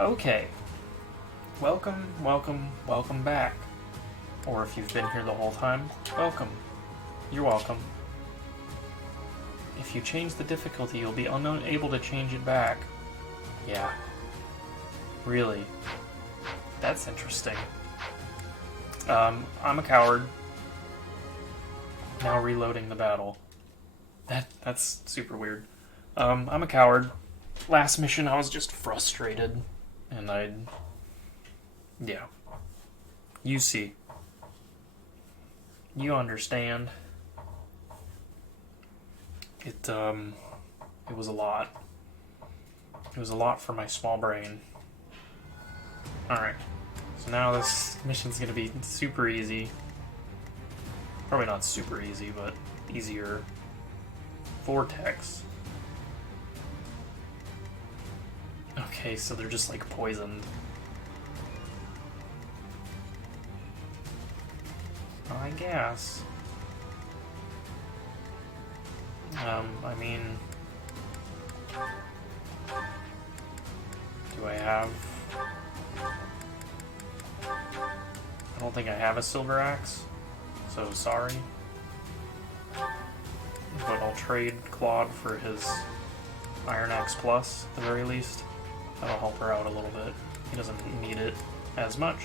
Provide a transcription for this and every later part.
Okay. Welcome, welcome, welcome back. Or if you've been here the whole time, welcome. You're welcome. If you change the difficulty, you'll be unable to change it back. Yeah. Really. That's interesting. I'm a coward. Now reloading the battle. That's super weird. I'm a coward. Last mission I was just frustrated. And yeah. You see. You understand. It was a lot. It was a lot for my small brain. Alright. So now this mission's gonna be super easy. Probably not super easy, but easier. Vortex. Okay, so they're just like poisoned. I guess. I mean... Do I have... I don't think I have a silver axe, so sorry. But I'll trade Claude for his Iron Axe Plus, at the very least. That'll help her out a little bit. He doesn't need it as much.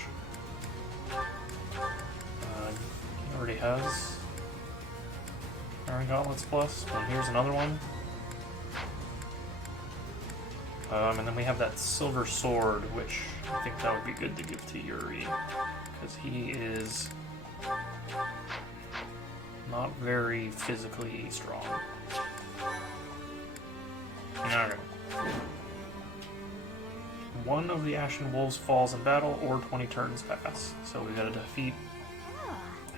He already has Iron Gauntlets Plus, and here's another one. And then we have that silver sword, which I think that would be good to give to Yuri, because he is not very physically strong. Alright. One of the Ashen Wolves falls in battle, or 20 turns pass. So we gotta defeat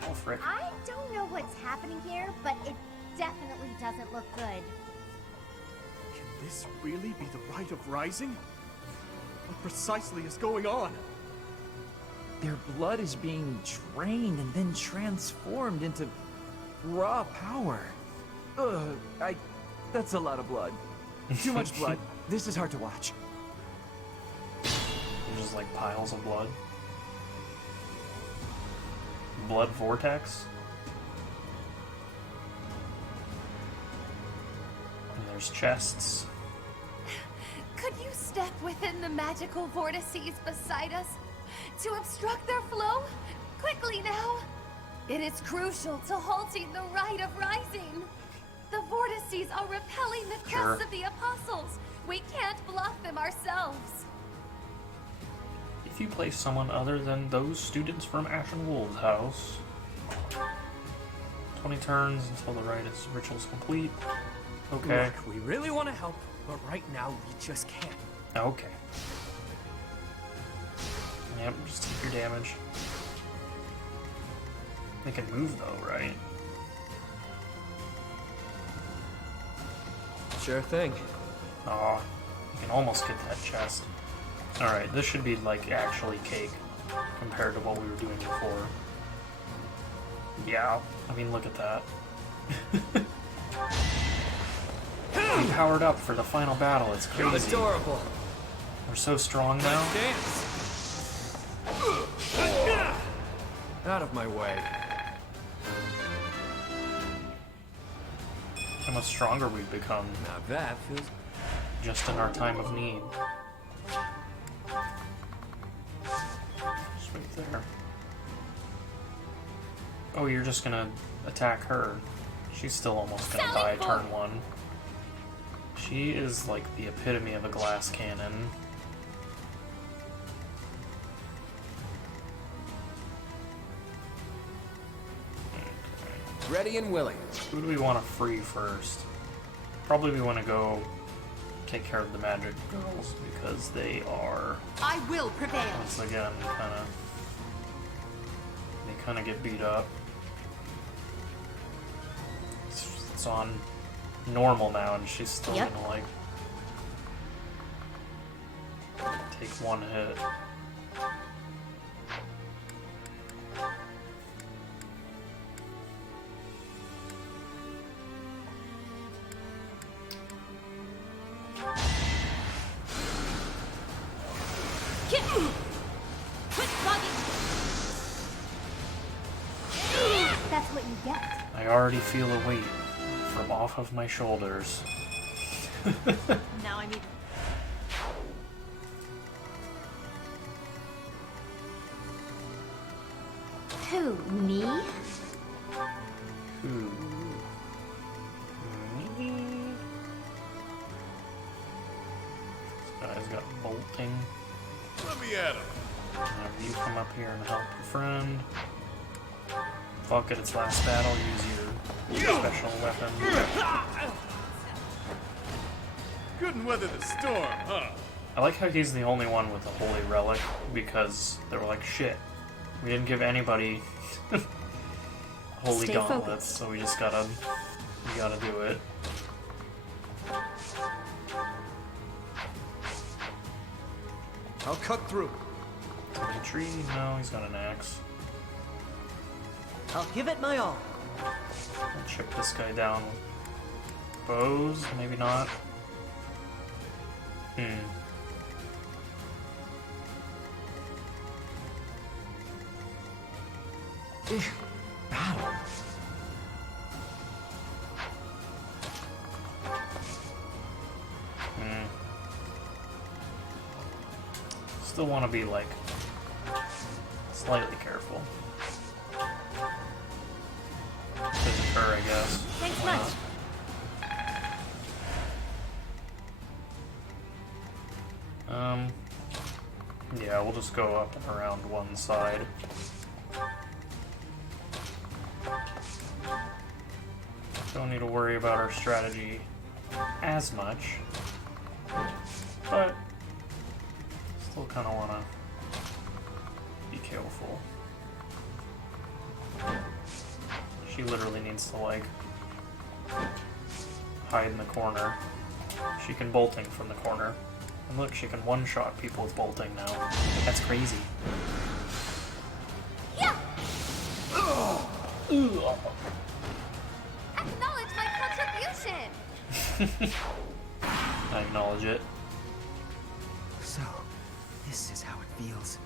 Alfred. I don't know what's happening here, but it definitely doesn't look good. Can this really be the Rite of Rising? What precisely is going on? Their blood is being drained and then transformed into raw power. That's a lot of blood. Too much blood. This is hard to watch. Just like piles of blood. Blood vortex. And there's chests. Could you step within the magical vortices beside us to obstruct their flow? Quickly now! It is crucial to halting the Rite of Rising. The vortices are repelling the crests of the apostles. We can't block them ourselves. If you place someone other than those students from Ashen Wolves' house, 20 turns until the ritual's complete. Okay. Look, we really want to help, but right now we just can't. Okay. Yep, just take your damage. They can move though, right? Sure thing. Aw, you can almost get that chest. Alright, this should be like actually cake compared to what we were doing before. Yeah, I mean look at that. We powered up for the final battle, it's crazy. Adorable. We're so strong now. Dance. Out of my way. How much stronger we've become Now that feels... just in our time of need. Just right there. Oh, you're just gonna attack her. She's still almost gonna die turn one. She is like the epitome of a glass cannon. Ready and willing. Who do we want to free first? Probably we want to go take care of the magic girls because they are, I will prevail. once again, kind of get beat up. It's on normal now, and she's still gonna like take one hit. Quit bugging! That's what you get. I already feel a weight from off of my shoulders. Now I need. Who, me? Ooh. Me? This guy's got bolting. Let me at him. Have you come up here and help your friend. Fuck it, it's last battle. Use your special weapon. Couldn't weather the storm, huh? I like how he's the only one with a holy relic because they were like, shit, we didn't give anybody holy Stay gauntlets, focused. so we just gotta do it. I'll cut through. A tree? No, he's got an axe. I'll give it my all. I'll chip this guy down with bows, maybe not. Battle. Still want to be like slightly careful. Because of her, I guess. Thanks Why much. not? Yeah, we'll just go up and around one side. Don't need to worry about our strategy as much, but still kind of want to be careful. She literally needs to, like, hide in the corner. She can bolting from the corner. And look, she can one-shot people with bolting now. That's crazy. Yeah! Acknowledge my contribution! I acknowledge it. So, this is how it feels.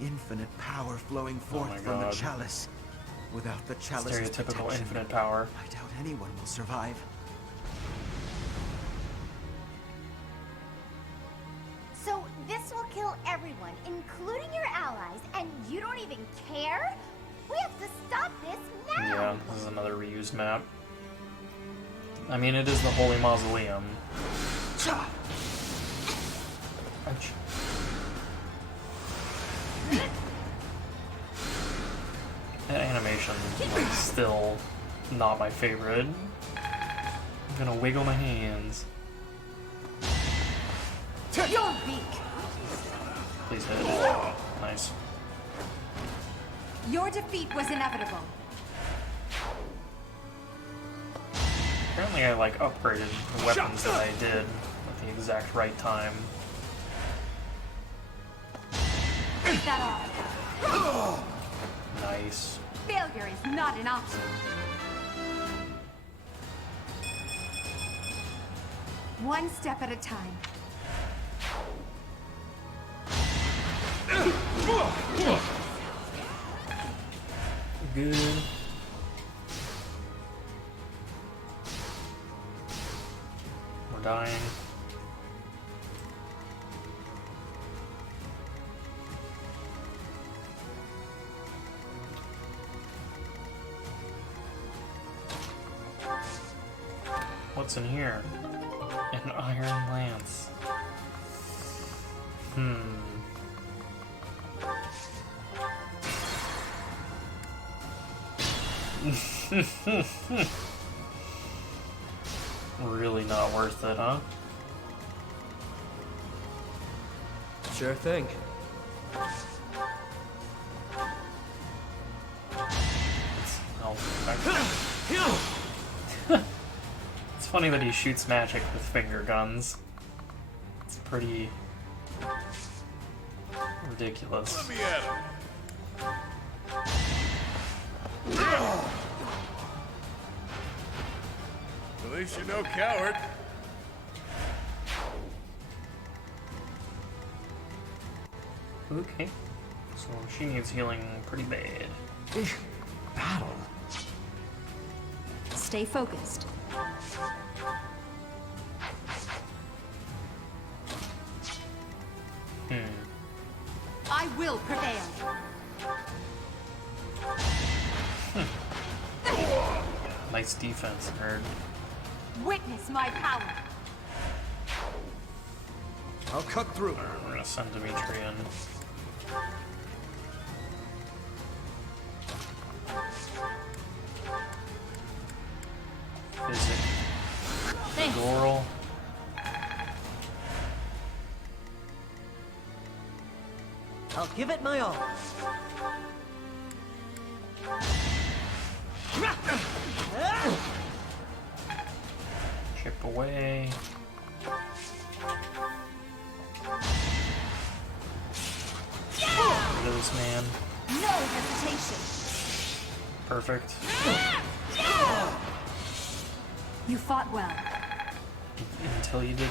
Infinite power flowing forth my from the God. chalice. Without the chalice's Stereotypical protection, infinite power. I doubt anyone will survive. So this will kill everyone, including your allies, and you don't even care? We have to stop this now! Yeah, this is another reused map. I mean, it is the Holy Mausoleum. Ouch. That animation is still not my favorite. I'm gonna wiggle my hands. Your beak! Please hit it. Nice. Your defeat was inevitable. Apparently I, like, upgraded the weapons that I did at the exact right time. Is that all? Nice. Failure is not an option. One step at a time. Good. We're dying. What's in here? An iron lance. Really not worth it, huh? Sure thing. Oh, it's funny that he shoots magic with finger guns. It's pretty ridiculous. Let me at him. At least you're no coward. Okay. So she needs healing pretty bad. Battle. Stay focused. I will prevail. Nice defense, nerd. Witness my power. I'll cut through. Alright, we're gonna send Dimitri in. Physic. Thanks. Doral. I'll give it my all. Chip away. Get rid of this man. No hesitation. Perfect. You fought well. Until you did.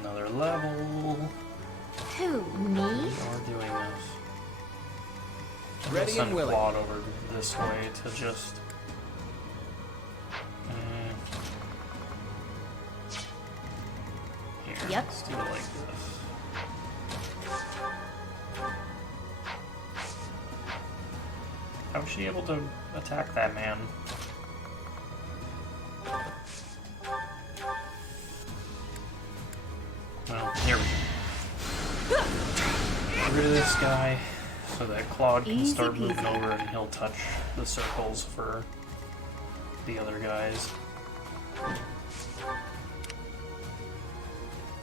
Another level. Who, me? We are doing this. I'm Ready gonna and send willing. Claude over this way to just. Here. Yep. Let's do it like this. How was she able to attack that man? Well, here we go. Get rid of this guy so that Claude can Easy start moving peasy. over and he'll touch the circles for the other guys.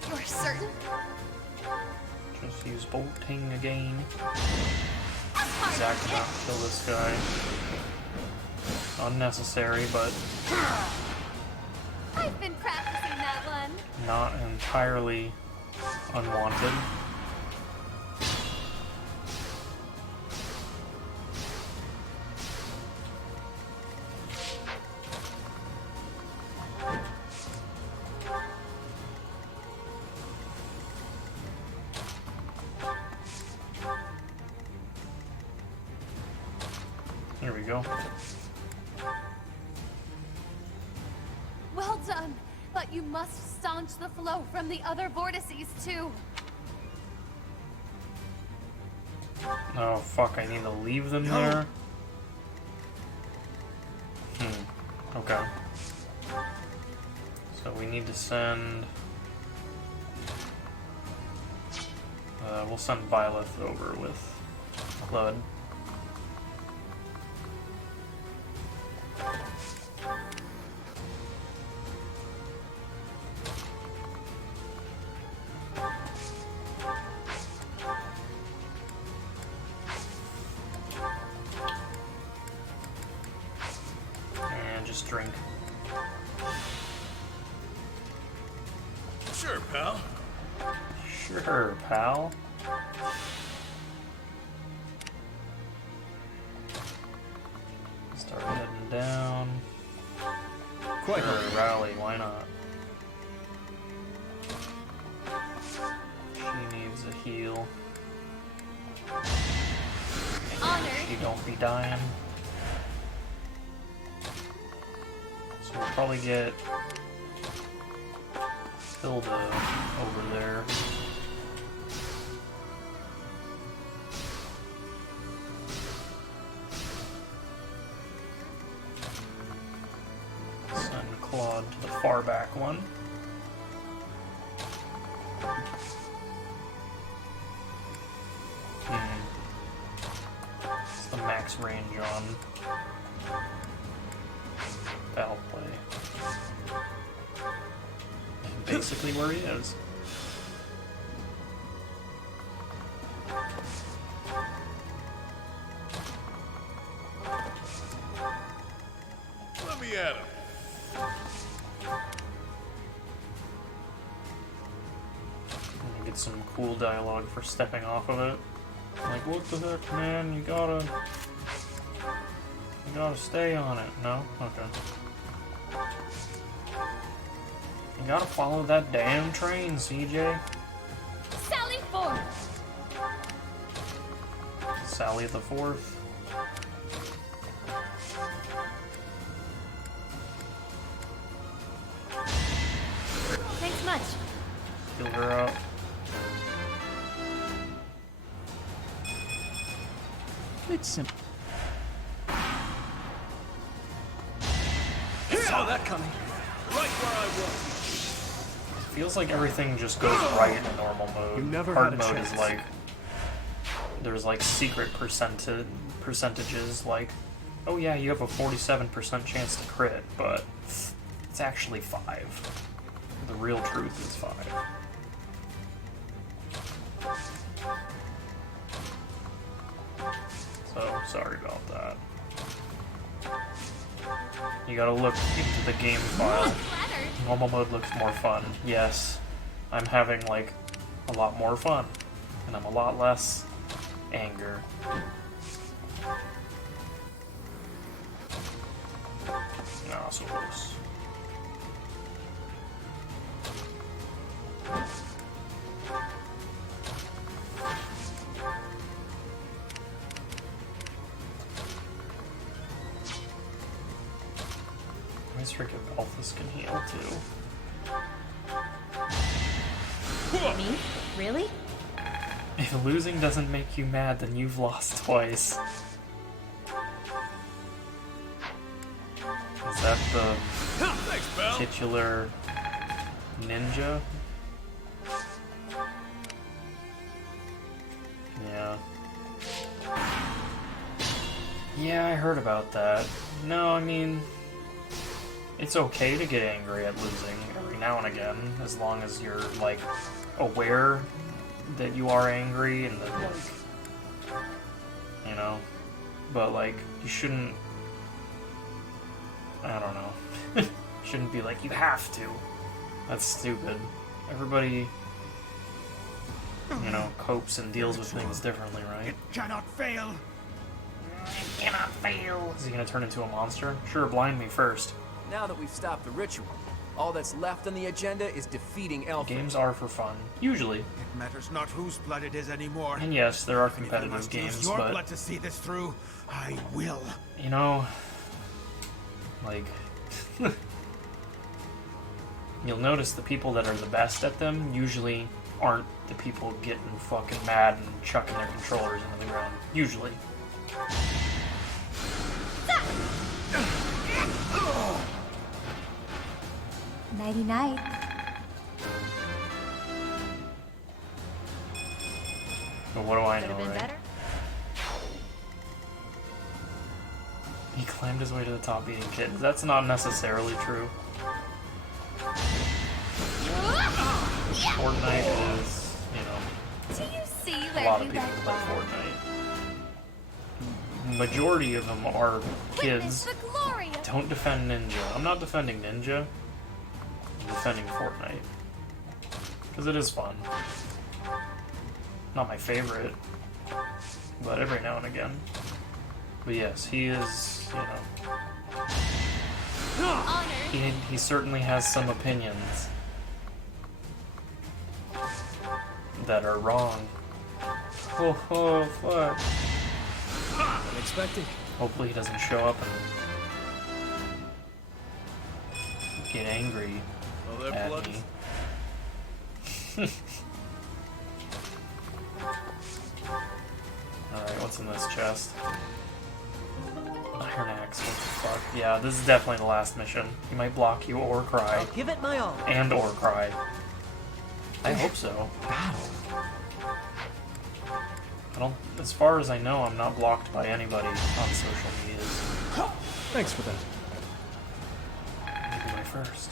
You're certain? Just use bolting again. Zach cannot kill this guy. Unnecessary, but I've been practicing that one. not entirely unwanted. Here we go. Well done. But you must staunch the flow from the other vortices too. Oh fuck, I need to leave them there? Okay. So we need to send... we'll send Violet over with Blood. And just drink. Sure, pal. Sure, pal. Start heading down. Quite Or rally, why not? She needs a heal. Honored. She don't be dying. So we'll probably get Hilda over there. Send Claude to the far back one. It's the max range on foul play. And basically where he is. Let me at him. And get some cool dialogue for stepping off of it. Like, what the heck, man? You gotta stay on it. No? Okay. You gotta follow that damn train, CJ. Sally forth! Sally the Fourth. Thanks much. Heal her up. It's simple. Saw that coming. Right where I was. Feels like everything just goes right in normal mode. You never Hard had a mode chance. is like there's like secret percentages like, oh yeah, you have a 47% chance to crit, but it's actually 5. The real truth is 5. So sorry about that. You gotta look into the game file. Normal mode looks more fun. Yes, I'm having like a lot more fun, and I'm a lot less anger. Ah, so close. I just forget Alphys can heal too. Me? Really? If losing doesn't make you mad, then you've lost twice. Is that the Thanks, pal. titular ninja? Yeah. Yeah, I heard about that. No, I mean, it's okay to get angry at losing every now and again, as long as you're, like, aware that you are angry and that, like, you know, but, like, you shouldn't, I don't know, shouldn't be like, you have to. That's stupid. Everybody, you know, copes and deals with things differently, right? Cannot fail. It cannot fail. Is he gonna turn into a monster? Sure, blind me first. Now that we've stopped the ritual, all that's left on the agenda is defeating Elfin. Games are for fun, usually. It matters not whose blood it is anymore. And yes, there are If I competitive must use games, your but, blood to see this through, I will. you know, like, you'll notice the people that are the best at them usually aren't the people getting fucking mad and chucking their controllers into the ground. Usually. Nighty night. But what do I Could know, have been right? better. He climbed his way to the top eating kittens. That's not necessarily true. Fortnite is, you know, Do you see a where lot you of people went play wrong? Fortnite. Majority of them are Witness kids. the glory of Don't defend Ninja. I'm not defending Ninja. I'm defending Fortnite. Because it is fun. Not my favorite. But every now and again. But yes, he is, you know, honor. he certainly has some opinions that are wrong. Oh, fuck. Unexpected. Hopefully he doesn't show up and get angry Well, their at blood me. Alright, what's in this chest? Iron axe, what the fuck? Yeah, this is definitely the last mission. He might block you or cry. I'll give it my all. And or cry. I hope so. Battle. I don't, as far as I know, I'm not blocked by anybody on social medias. Thanks for that. Maybe my first.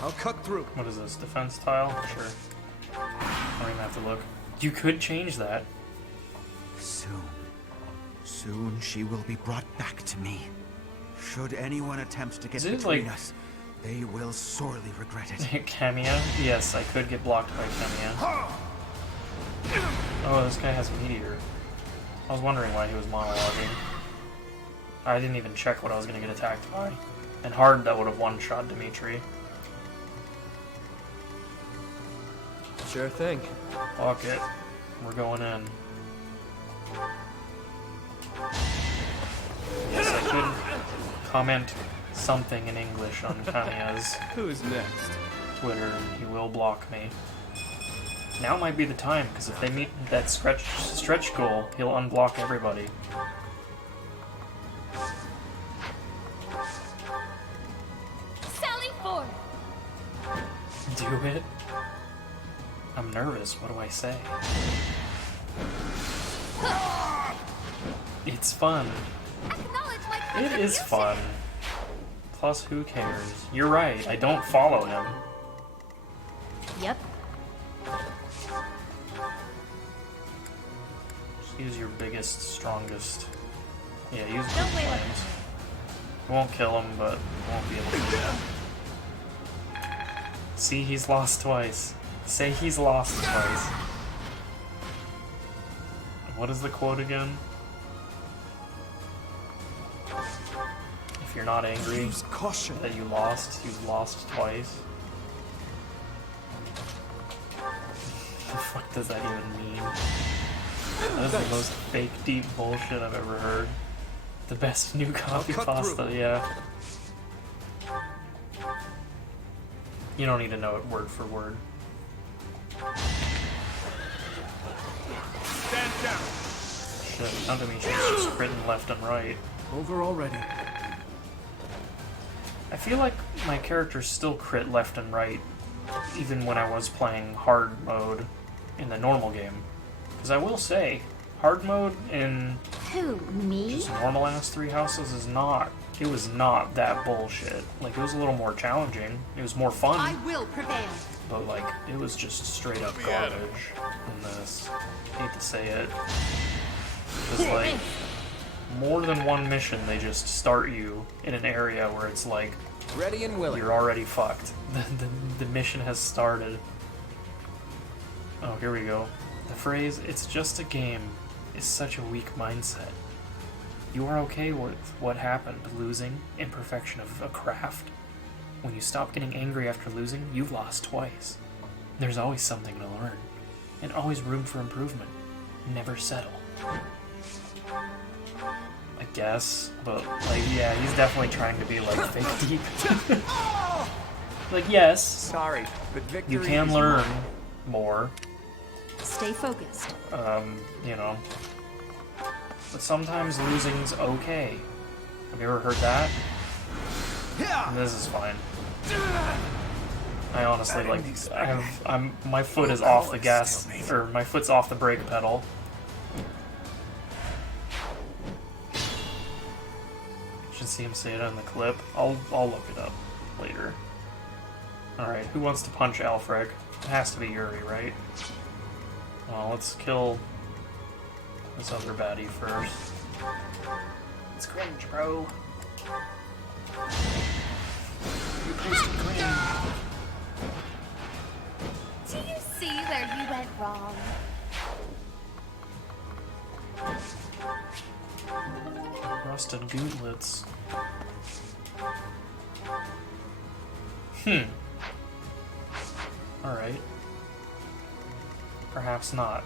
I'll cut through. What is this, defense tile? Sure. I don't even have to look. You could change that. Soon she will be brought back to me. Should anyone attempt to get Is it between like- us, they will sorely regret it. Camia? Yes, I could get blocked by Camia. Oh, this guy has a meteor. I was wondering why he was monologuing. I didn't even check what I was going to get attacked by. And hard, that would have one-shot Dimitri. Sure thing. Fuck it. We're going in. Yes, I could comment something in English on Kanya's Who's next? Twitter, and he will block me. Now might be the time, because if they meet that stretch goal, he'll unblock everybody. Sally forth! Do it? I'm nervous, what do I say? It's fun. Acknowledge my It is contribution. fun. Plus, who cares? You're right, I don't follow him. Yep. Just use your biggest, strongest. Yeah, use Don't good wait up. flames. You won't kill him, but won't be able to do that. See, he's lost twice. Say he's lost twice. What is the quote again? If you're not angry Use caution. that you lost, you've lost twice. The fuck does that even mean? That is the most fake deep bullshit I've ever heard. The best new coffee cut pasta, through. yeah. You don't need to know it word for word. Stand down. Shit, none of me she's just written left and right. Over already. I feel like my characters still crit left and right, even when I was playing hard mode in the normal game. Because I will say, hard mode in Who, me? just normal ass Three Houses is not. It was not that bullshit. Like, it was a little more challenging. It was more fun. I will prevail. But, like, it was just straight up garbage in this. Hate to say it. Because, like, more than one mission, they just start you in an area where it's like, Ready and willing. you're already fucked. The mission has started. Oh, here we go. The phrase, "it's just a game," is such a weak mindset. You are okay with what happened, losing, imperfection of a craft. When you stop getting angry after losing, you've lost twice. There's always something to learn, and always room for improvement. Never settle. I guess, but, like, yeah, he's definitely trying to be, like, fake deep. Like, yes, Sorry, but victory you can is learn mine. more, Stay focused. you know. But sometimes losing's okay. Have you ever heard that? This is fine. I honestly, like, my foot is off the gas, or my foot's off the brake pedal. Should see him say it in the clip. I'll look it up later. Alright, who wants to punch Alfred? It has to be Yuri, right? Well, let's kill this other baddie first. It's cringe, bro. You posted cringe. Do you see where you went wrong? Rusted gauntlets. Alright. Perhaps not.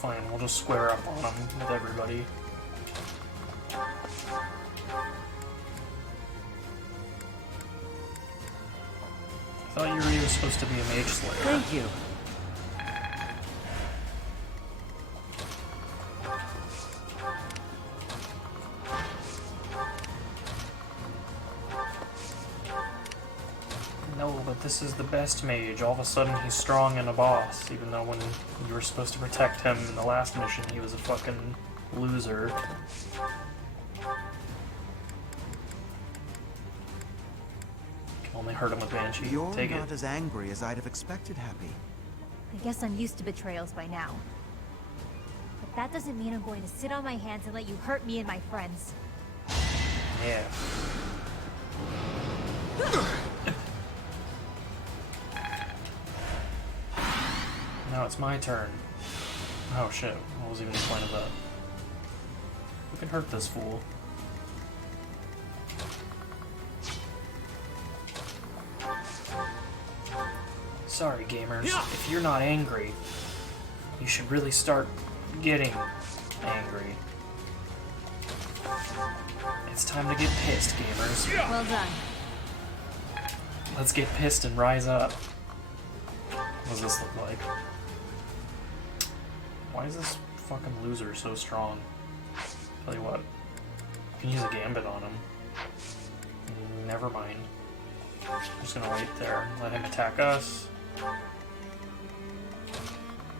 Fine, we'll just square up on them with everybody. I thought Yuri was supposed to be a mage slayer. Thank you. No, but this is the best mage. All of a sudden he's strong and a boss, even though when you were supposed to protect him in the last mission, he was a fucking loser. Can only hurt him with Banshee. You're Take not it. as angry as I'd have expected, Happy. I guess I'm used to betrayals by now. But that doesn't mean I'm going to sit on my hands and let you hurt me and my friends. Yeah. Now it's my turn. Oh shit, what was even the point of that? Who can hurt this fool? Sorry, gamers. If you're not angry, you should really start getting angry. It's time to get pissed, gamers. Well done. Let's get pissed and rise up. What does this look like? Why is this fucking loser so strong? Tell you what, you can use a gambit on him. Never mind. I'm just gonna wait there, let him attack us.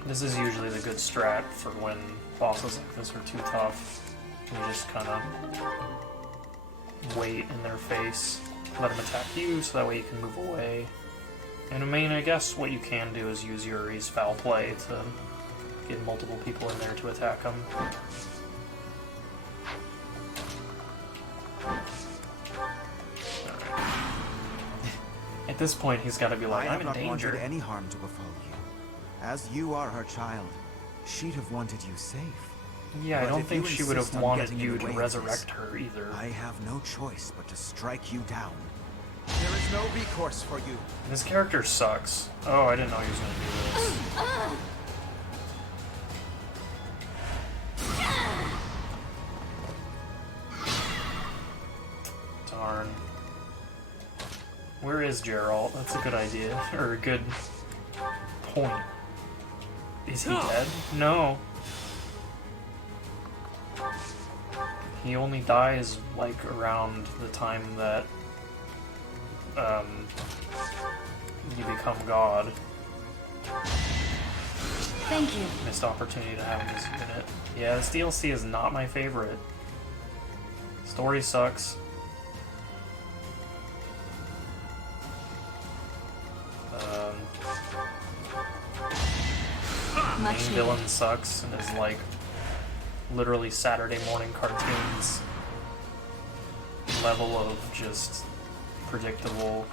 This is usually the good strat for when bosses like this are too tough. You just kind of wait in their face, let him attack you, so that way you can move away. And I mean, I guess what you can do is use Yuri's foul play to get multiple people in there to attack him. At this point, he's got to be like, I'm in danger. I have not wanted any harm to befall you. As you are her child, she'd have wanted you safe. Yeah, I don't think she would have wanted you to to resurrect her either. I have no choice but to strike you down. There is no recourse for you. This character sucks. Oh, I didn't know he was going to do this. Darn. Where is Geralt? That's a good idea. Or a good point. Is he dead? No. He only dies, like, around the time that, you become God. Thank you. Missed opportunity to have him as a unit. Yeah, this DLC is not my favorite. Story sucks. Main villain sucks and is like literally Saturday morning cartoons level of just predictable.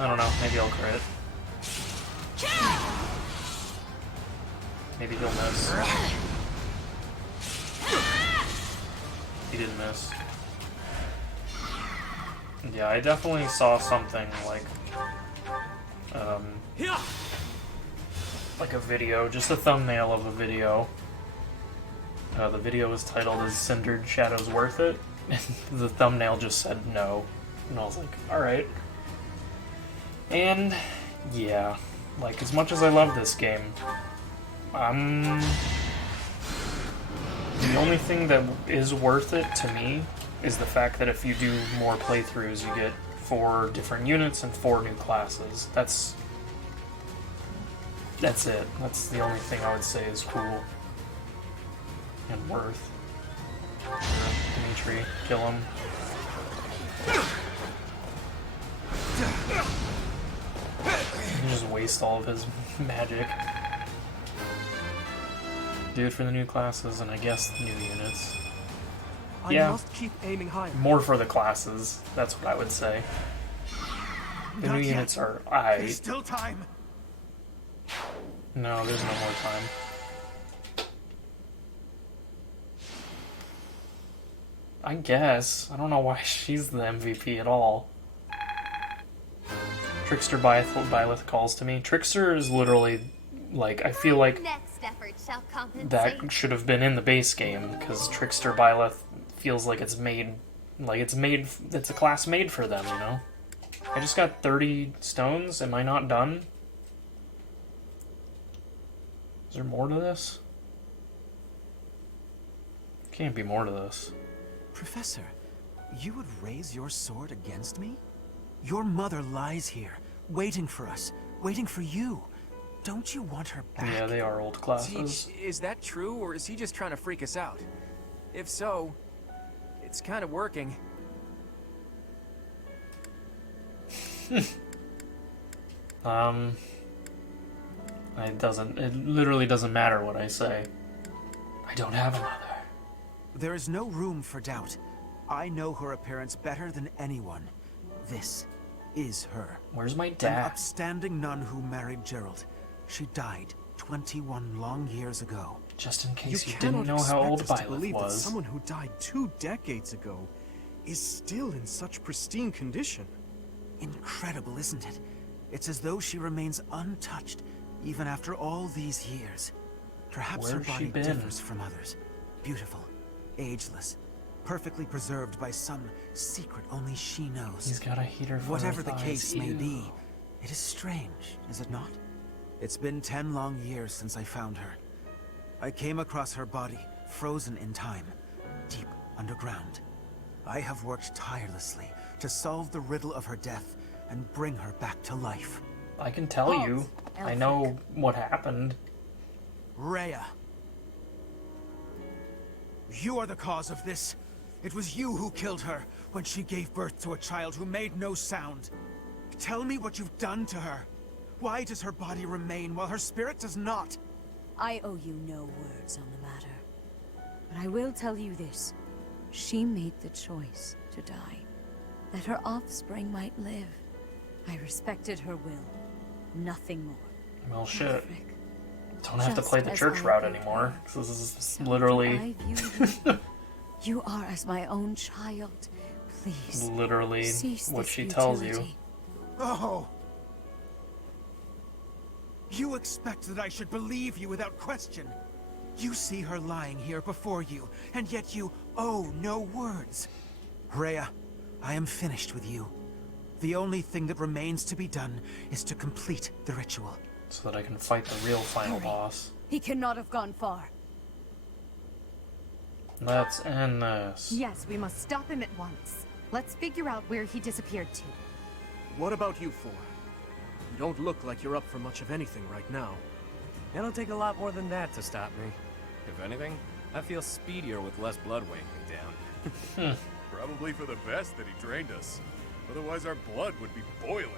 I don't know, maybe I'll crit. Maybe he'll miss. He didn't miss. Yeah, I definitely saw something like a video, just a thumbnail of a video. The video was titled, "Is Cindered Shadows Worth It?" And the thumbnail just said no. And I was like, alright. And yeah, like, as much as I love this game, the only thing that is worth it to me is the fact that if you do more playthroughs, you get 4 different units and 4 new classes. That's it. That's the only thing I would say is cool and worth. Dimitri, kill him. You just waste all of his magic. Do it for the new classes and I guess the new units. Yeah, I must keep aiming higher. More for the classes. That's what I would say. The new units are There's still time. No, there's no more time. I guess. I don't know why she's the MVP at all. Trickster Byleth calls to me. Trickster is literally, like, I feel like Next effort shall compensate. that should have been in the base game, because Trickster Byleth feels like it's made, it's a class made for them, you know? I just got 30 stones. Am I not done? Is there more to this? Can't be more to this. Professor, you would raise your sword against me? Your mother lies here, waiting for us, waiting for you. Don't you want her back? Yeah, they are old classes. Teach, is that true, or is he just trying to freak us out? If so, it's kind of working. It literally doesn't matter what I say. I don't have a mother. There is no room for doubt. I know her appearance better than anyone. This is her. Where's my An dad? upstanding nun who married Gerald. She died 21 long years ago. Just in case you cannot didn't know how old expect us to Byleth believe that was. someone who died 2 decades ago is still in such pristine condition. Incredible, isn't it? It's as though she remains untouched, even after all these years. Perhaps her Where's she body been? differs from others. Beautiful, ageless, perfectly preserved by some secret only she knows. He's got a heater for Whatever her the thighs. case may Ew. be, it is strange, is it not? It's been 10 long years since I found her. I came across her body, frozen in time, deep underground. I have worked tirelessly to solve the riddle of her death and bring her back to life. I can tell you. I know what happened. Rhea. You are the cause of this. It was you who killed her when she gave birth to a child who made no sound. Tell me what you've done to her. Why does her body remain while her spirit does not? I owe you no words on the matter. But I will tell you this. She made the choice to die, that her offspring might live. I respected her will. Nothing more. Well, shit. Alfric, Don't have to just play the as church I route did anymore. her, This is so literally, do I view you. You are as my own child. Please. literally cease what this she tells you. futility. Oh! You expect that I should believe you without question. You see her lying here before you, and yet you owe no words. Rhea, I am finished with you. The only thing that remains to be done is to complete the ritual. So that I can fight the real final Hurry. boss. He cannot have gone far. Let's end this. Yes, we must stop him at once. Let's figure out where he disappeared to. What about you four? You don't look like you're up for much of anything right now. It'll take a lot more than that to stop me. If anything, I feel speedier with less blood weighing me down. Probably for the best that he drained us. Otherwise our blood would be boiling.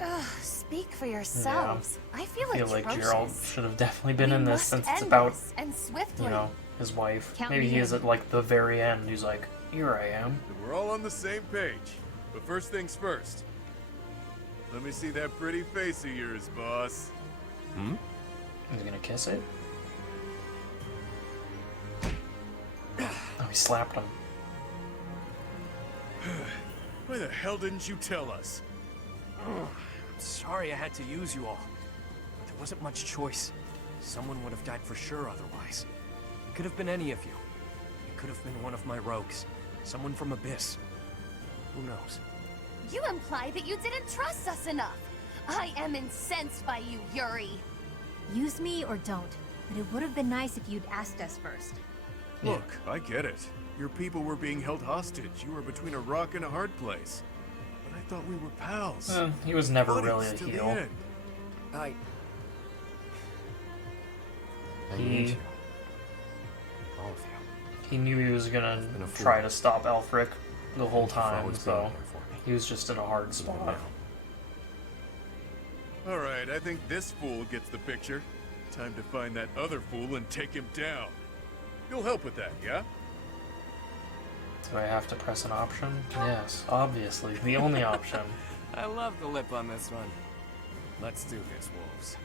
Ugh, speak for yourselves. I feel I feel like atrocious. Gerald should have definitely been We in this must since it's end about, this, and swiftly. you know, his wife. Count Maybe me he is in. at like the very end. He's like, here I am. And we're all on the same page. But first things first. Let me see that pretty face of yours, boss. Is he gonna kiss it? Oh, he slapped him. Why the hell didn't you tell us? I'm sorry I had to use you all. But there wasn't much choice. Someone would have died for sure otherwise. It could have been any of you. It could have been one of my rogues. Someone from Abyss. Who knows? You imply that you didn't trust us enough. I am incensed by you, Yuri. Use me or don't, but it would have been nice if you'd asked us first. Look, I get it. Your people were being held hostage. You were between a rock and a hard place. But I thought we were pals. He was never Buddies really a till the heel. end. I He- need you. All of you. He knew he was gonna been a fool. try to stop Alfric the whole Thank you for time, always being so there for me. he was just in a hard Even spot. now. Alright, I think this fool gets the picture. Time to find that other fool and take him down. You'll help with that, yeah? Do I have to press an option? Yes, obviously. The only option. I love the lip on this one. Let's do this, wolves.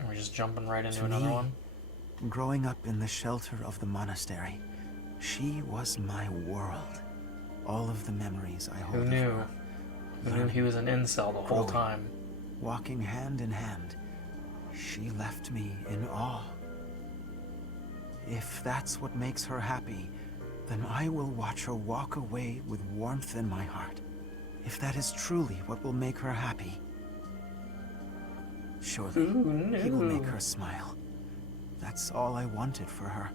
Are we just jumping right into To another me, one? Growing up in the shelter of the monastery, she was my world. All of the memories I hold Who of knew? her. Who knew Learning, he was an incel the whole growing, time? walking hand in hand. She left me in awe. If that's what makes her happy, then I will watch her walk away with warmth in my heart. If that is truly what will make her happy, surely he will make her smile. That's all I wanted for her.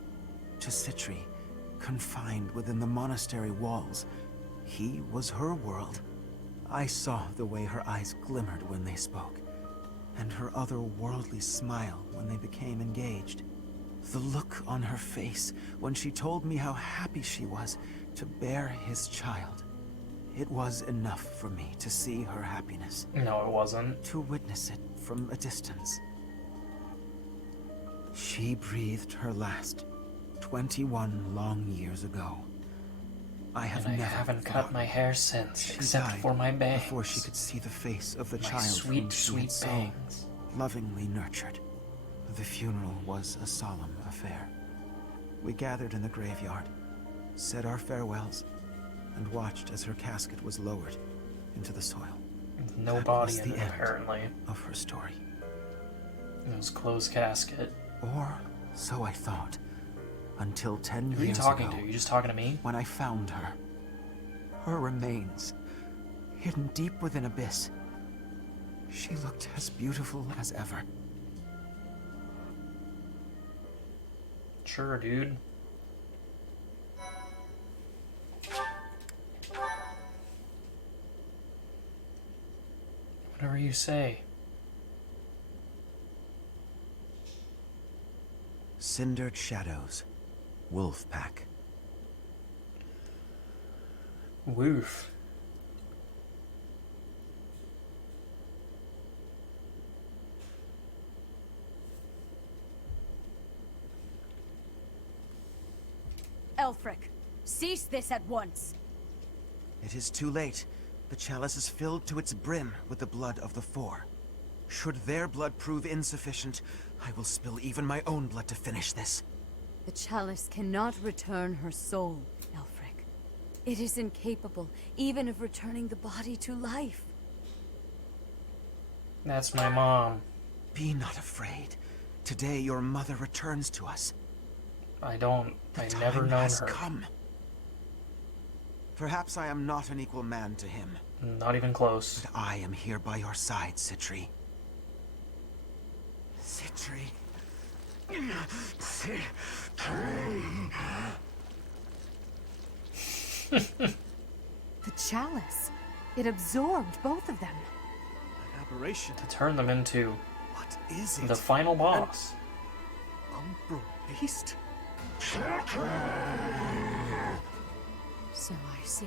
To Citri, confined within the monastery walls, he was her world. I saw the way her eyes glimmered when they spoke, and her otherworldly smile when they became engaged. The look on her face when she told me how happy she was to bear his child. It was enough for me to see her happiness, No, it wasn't. to witness it from a distance. She breathed her last 21 long years ago. I have And I never haven't cut forgotten. my hair since, She except died for my bangs. before she could see the face of the My child sweet, whom she sweet had so bangs. lovingly nurtured. The funeral was a solemn affair. We gathered in the graveyard, said our farewells, and watched as her casket was lowered into the soil. With no That body was in the it, end apparently. of her story. It was closed casket. Or so I thought, until 10 Who are you years talking ago, to? You just talking to me? when I found her. Her remains, hidden deep within Abyss. She looked as beautiful as ever. Sure, dude. Whatever you say. Cindered shadows. Wolf pack. Woof. Elfric, cease this at once. It is too late. The chalice is filled to its brim with the blood of the Four. Should their blood prove insufficient, I will spill even my own blood to finish this. The chalice cannot return her soul, Elfric. It is incapable even of returning the body to life. That's my mom. Be not afraid. Today your mother returns to us. I never Time known has her. come. Perhaps I am not an equal man to him, Not even close. but I am here by your side, Citri. Citri. Citri. The chalice. It absorbed both of them. An aberration. To turn them into What is it? the final boss. Umbral beast? So I see.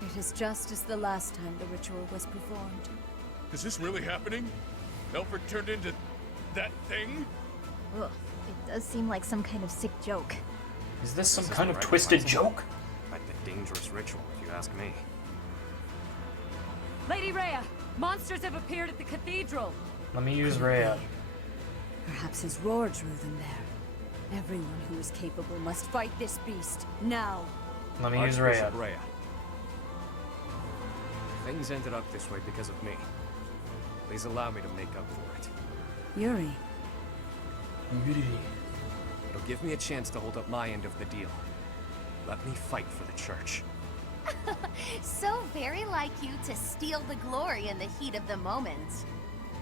It is just as the last time the ritual was performed. Is this really happening? Elfric turned into that thing? Ugh, it does seem like some kind of sick joke. Is this some This kind of isn't right twisted advising. joke? Quite the dangerous ritual, if you ask me. Lady Rhea, monsters have appeared at the cathedral. Let me use Rhea. Perhaps his roar drew them there. Everyone who is capable must fight this beast, now. Let me use Rhea. Archbishop Rhea. Things ended up this way because of me. Please allow me to make up for it. Yuri, It'll give me a chance to hold up my end of the deal. Let me fight for the church. So very like you to steal the glory in the heat of the moment.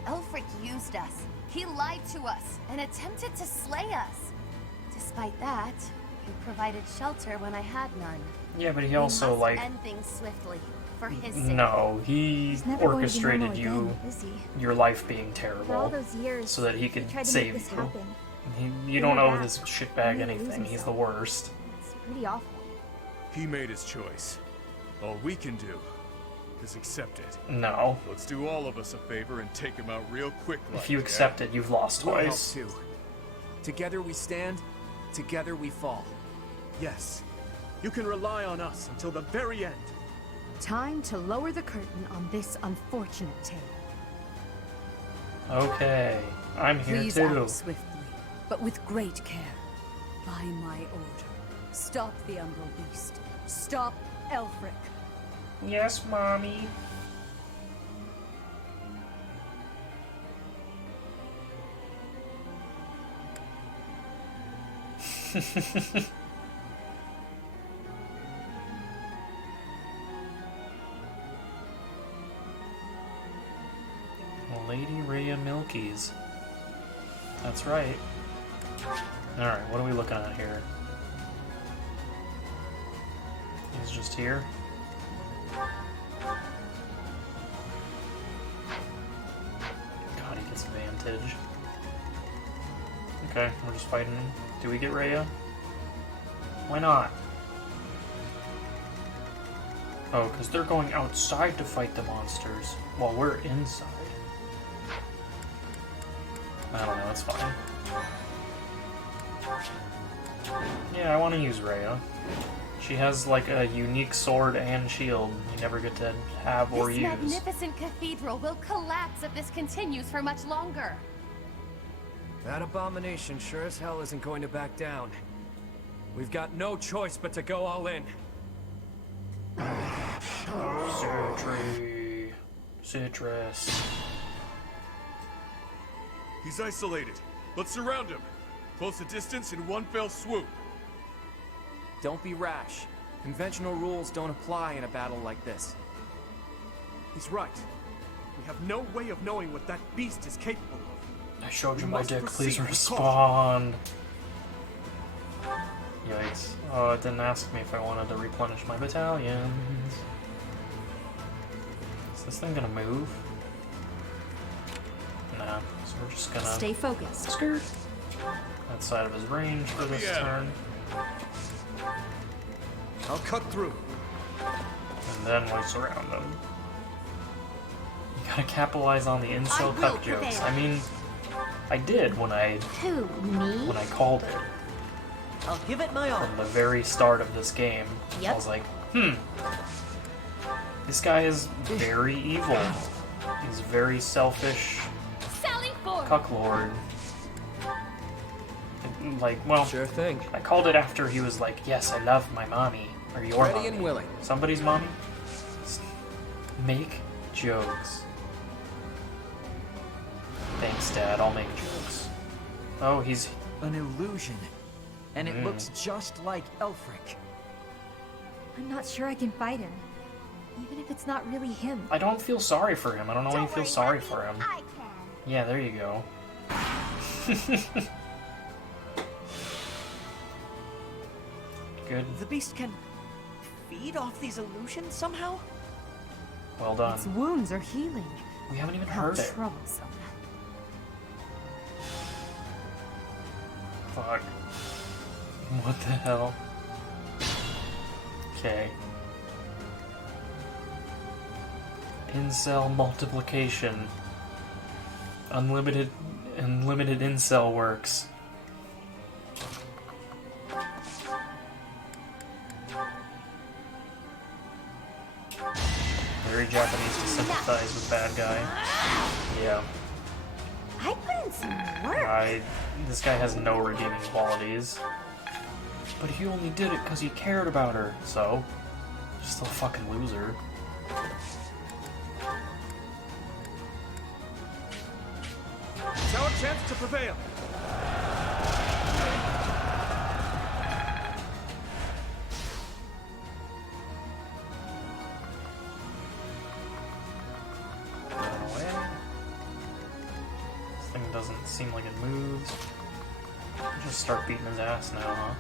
Elfric used us. He lied to us and attempted to slay us. Despite that, he provided shelter when I had none. Yeah, but he We also, must like... end things swiftly, for his sake. No, he He's never going to be orchestrated normal you, again, is he? your life being For all terrible, those years, so that he could tried to save make this you. happen. You don't Bring her owe back. this shitbag He lose anything. He's himself. the worst. It's pretty awful. He made his choice. All we can do is accept it. No. Let's do all of us a favor and take him out real quick like, If you accept it, you've lost We'll help twice. too. Together we stand, together we fall. Yes. You can rely on us until the very end. time to lower the curtain on this unfortunate tale. Okay, I'm here Please too. act swiftly, but with great care. By my order. Stop the Umbral Beast. Stop Elfric. Yes, mommy. Lady Rhea Milkies. That's right. Alright, what are we looking at here? He's just here. God, he gets advantage. Okay, we're just fighting him. Do we get Rhea? Why not? Oh, because they're going outside to fight the monsters, while we're inside. I don't know, that's fine. Yeah, I want to use Rhea. She has like a unique sword and shield you never get to have or This use. magnificent cathedral will collapse if this continues for much longer. That abomination sure as hell isn't going to back down. We've got no choice but to go all in. Citrus. He's isolated. Let's surround him. Close the distance in one fell swoop. Don't be rash. Conventional rules don't apply in a battle like this. He's right. We have no way of knowing what that beast is capable of. I showed you We my must dick, please proceed with respond. Yikes. Oh, it didn't ask me if I wanted to replenish my battalions. Is this thing gonna move? Nah, so we're just gonna Stay focused. skirt outside of his range for this turn. I'll cut through. And then we surround them. You gotta capitalize on the incel cuck jokes. I mean, I did when I Who, me? called it I'll give it my all. from the very start of this game. I was like, this guy is very evil. He's very selfish, Sally forward. cucklord. Like, well, Sure thing. I called it after he was like, yes, I love my mommy. Or your Ready mommy. and willing. Somebody's mommy? Just make jokes. Thanks, Dad. I'll make jokes. Oh, he's... An illusion. And it looks just like Elfric. I'm not sure I can fight him. Even if it's not really him. I don't feel sorry for him. I don't know why you Don't feel worry, sorry Mommy, for him. I can. Yeah, there you go. Good. The beast can feed off these illusions somehow? Well done. Its wounds are healing. We haven't even How heard it. troublesome. Fuck. What the hell? Okay. Incel multiplication. Unlimited incel works. Very Japanese to sympathize with bad guy. Yeah. I put in some work. This guy has no redeeming qualities. But he only did it because he cared about her, so... Just a fucking loser. It's our chance to prevail. Run away. This thing doesn't seem like it moves. Just start beating his ass now, huh?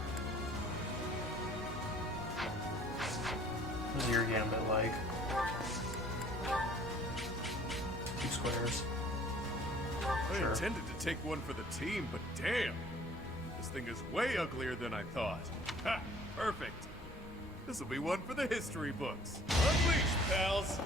What's your gambit like? 2 squares. I Sure. intended to take one for the team, but damn! This thing is way uglier than I thought. Ha! Perfect! This'll be one for the history books. Unleash, pals!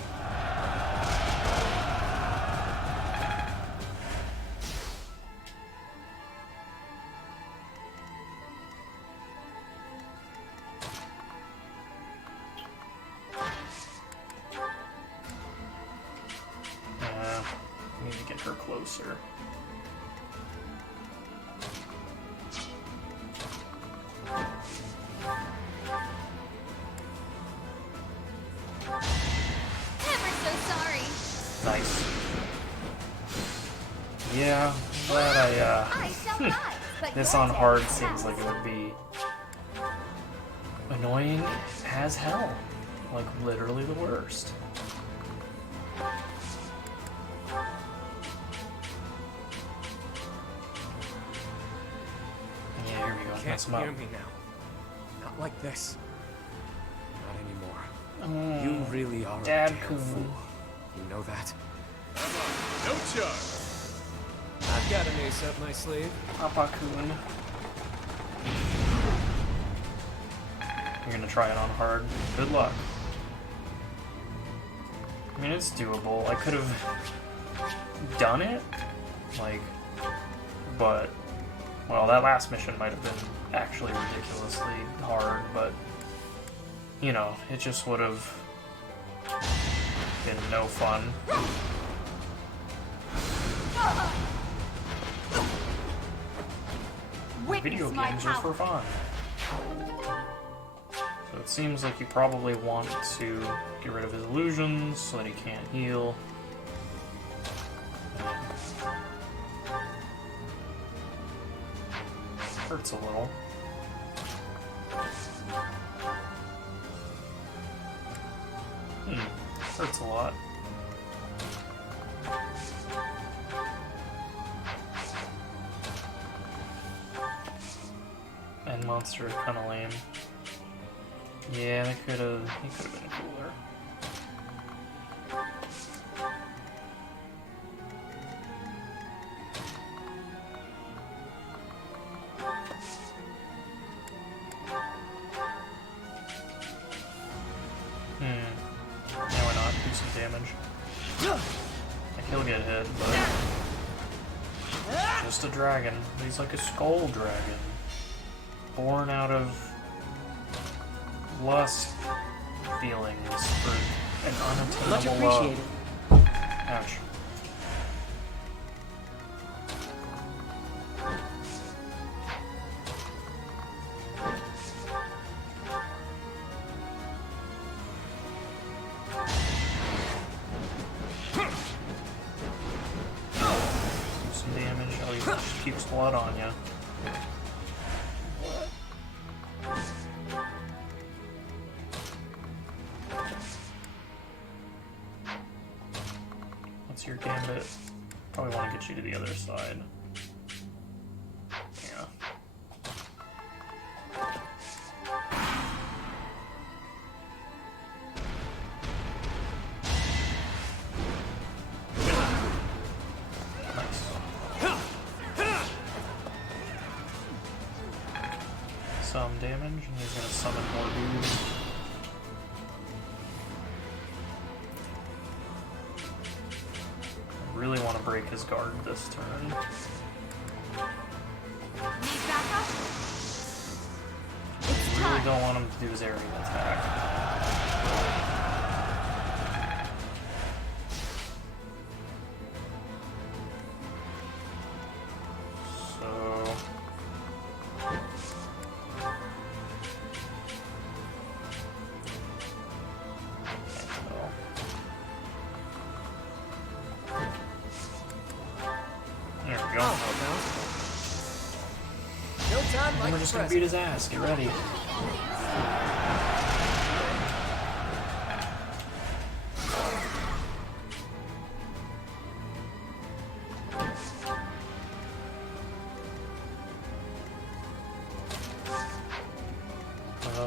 Need to get her closer. Ever so sorry. Nice. Yeah, glad I shall rise, but this your on turn hard is seems past. like it would be annoying as hell. Like, literally the worst. Yeah, here we go. Can't Mess him hear up. me now. Not like this. Not Oh, anymore. You really are Dad a damn coon. fool. You know that? No charge! I've got an ace up my sleeve. Papa Coon. You're gonna try it on hard. Good luck. I mean, it's doable. I could have done it, like, but, well, that last mission might have been actually ridiculously hard, but, you know, it just would have been no fun. Video Witness my games are for power. fun. So it seems like you probably want to get rid of his illusions so that he can't heal. Hurts a little. Hurts a lot. And monster kind of lame. Yeah, he could have been cooler. Yeah, why not? Do some damage. Like, he'll get hit, but... Just a dragon. He's like a skull dragon. Born out of... lust feelings for an unattainable Much love. appreciated. Ouch. Do some damage. Oh, he just keeps blood on you. What's your gambit? Probably want to get you to the other side. Yeah. Some damage, and he's gonna summon more dudes. I really want to break his guard this turn. Need backup? I really don't want him to do his area attack. So... There we go. No time And like we're the just gonna present. beat his ass. Get ready.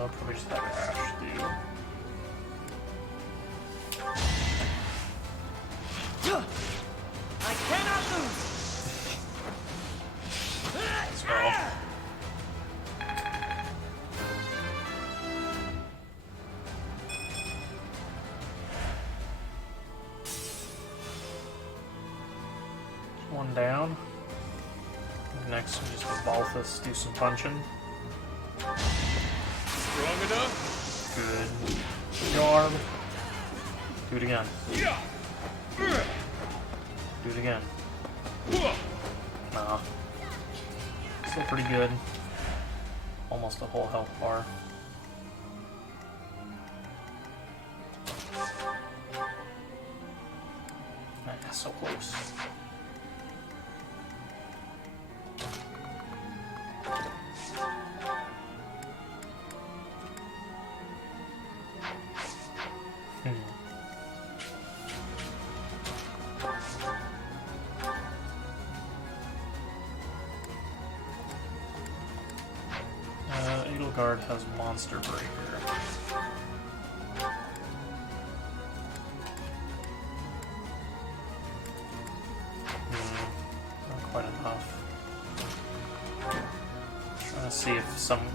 Probably just have Ash do. I cannot lose. Let's go. One down. Next, we just have Balthus do some punching. Strong enough? Good job. Do it again. Yeah. Do it again. Nah. Still pretty good. Almost a whole health bar. Ah, so close. Edelgard has Monster Breaker. Not quite enough. Trying to see if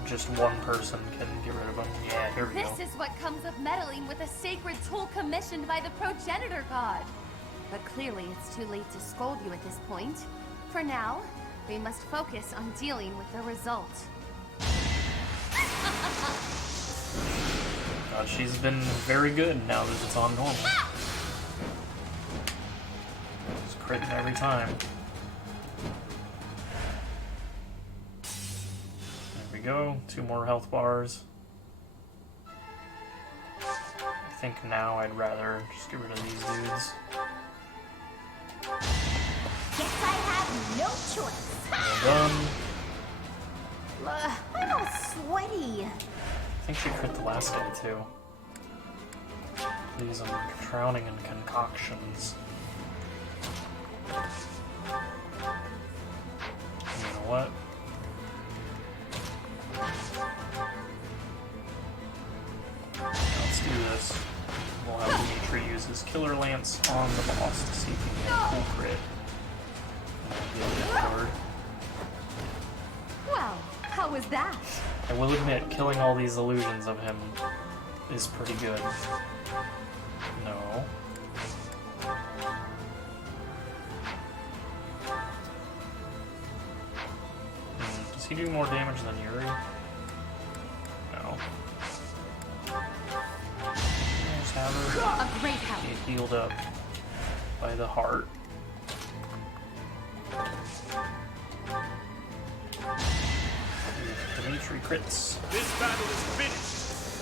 just one person can get rid of him. Yeah, here we go. This is what comes of meddling with a sacred tool commissioned by the progenitor god. But clearly it's too late to scold you at this point. For now, we must focus on dealing with the result. God, she's been very good now that it's on normal. Just critting every time. There we go. 2 more health bars. I think now I'd rather just get rid of these dudes. Guess I have no choice. Well done. I'm all sweaty. I think she crit the last day too. Please, I'm drowning in concoctions. You know what? Let's do this. We'll have Dimitri use his Killer Lance on the boss to see if he can get a full crit. And we'll get it forward. Well, how was that? I will admit, killing all these illusions of him is pretty good. No. Does he do more damage than Yuri? No. Just have her A great help. get healed up by the heart. Dimitri crits. This battle is finished.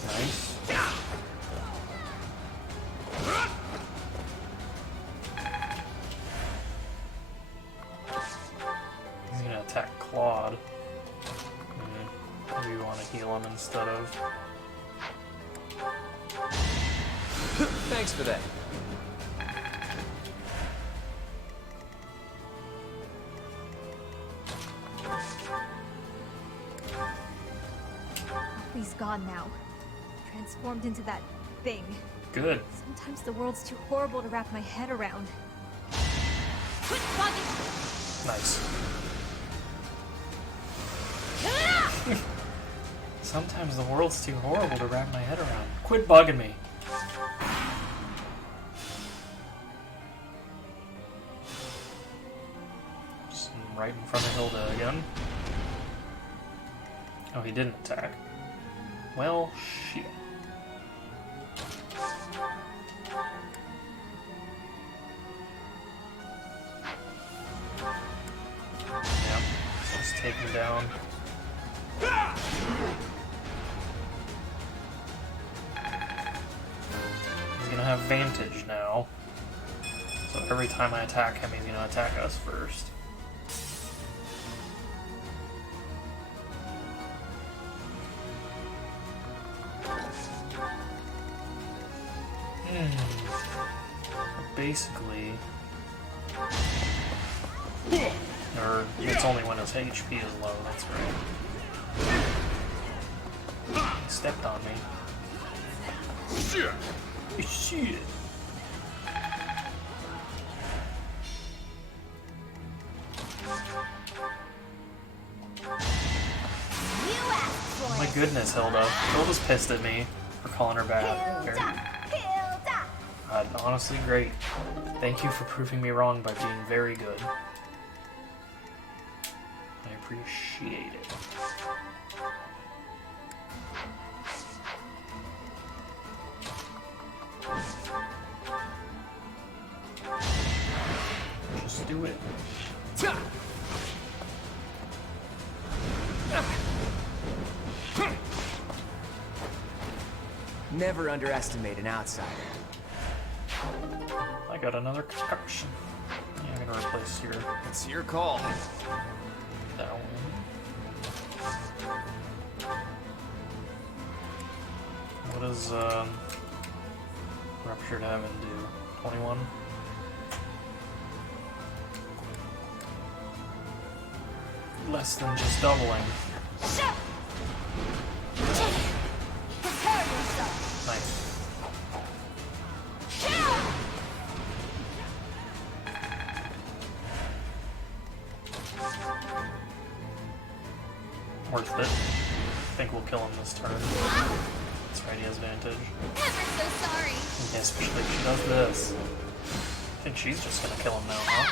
Nice. He's gonna attack Claude. Maybe we want to heal him instead of. Thanks for that. He's gone now. Transformed into that thing. Good. Sometimes the world's too horrible to wrap my head around. Quit bugging! Nice. Sometimes the world's too horrible to wrap my head around. Quit bugging me. Just right in front of Hilda again. Oh, he didn't attack. Well, shit. Yep, just take him down. He's gonna have Vantage now. So every time I attack him, he's gonna attack us first. Basically, or it's only when his HP is low, that's right. He stepped on me. Shit. Shit. Oh my goodness, Hilda. Hilda's pissed at me for calling her bad. Honestly, great. Thank you for proving me wrong by being very good. I appreciate it. Just do it. Never underestimate an outsider. I got another concoction. Yeah, I'm gonna replace your It's your call. that one. What does Ruptured Heaven do? 21? Less than just doubling. Prepare yourself! Nice. Worth it. I think we'll kill him this turn. That's right, he has Vantage. Ever so sorry! Yeah, especially if she does this. I think she's just gonna kill him now, huh?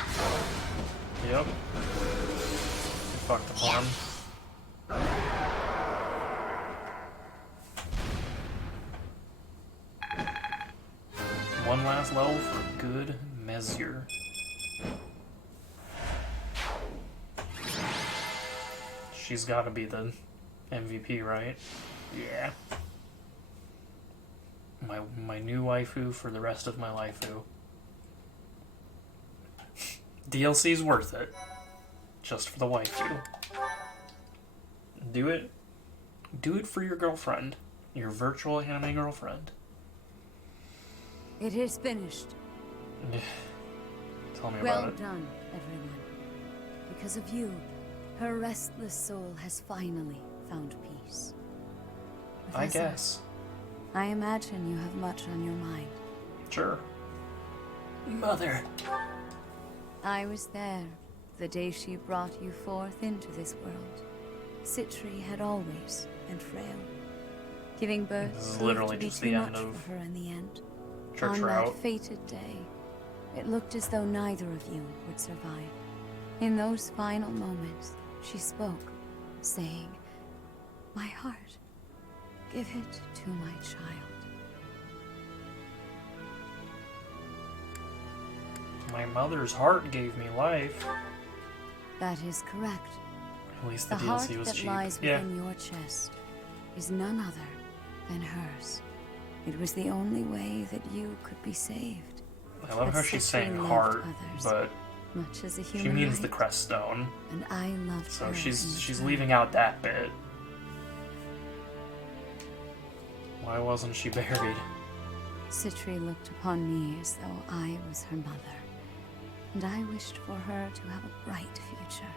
Yep. We fucked upon him. One last level for good measure. She's gotta be the MVP, right? Yeah. My new waifu for the rest of my waifu. DLC's worth it. Just for the waifu. Do it. Do it for your girlfriend. Your virtual anime girlfriend. It is finished. Tell me Well about it. done, everyone. Because of you, her restless soul has finally found peace. I Professor, guess. I imagine you have much on your mind. Sure. Mother. I was there the day she brought you forth into this world. Citri had always been frail. Giving birth This is proved literally to be just too the end much of for her in the end. Church On Route. that fated day, it looked as though neither of you would survive. In those final moments, she spoke, saying, "My heart, give it to my child." My mother's heart gave me life. That is correct. At least the The heart DLC was that cheap. lies Yeah. within your chest is none other than hers. It was the only way that you could be saved. I love But how she's Citri saying loved heart, others, but much as a she human means the might, crest stone. and I loved So her in she's the she's trying. leaving out that bit. Why wasn't she buried? Citri looked upon me as though I was her mother, and I wished for her to have a bright future.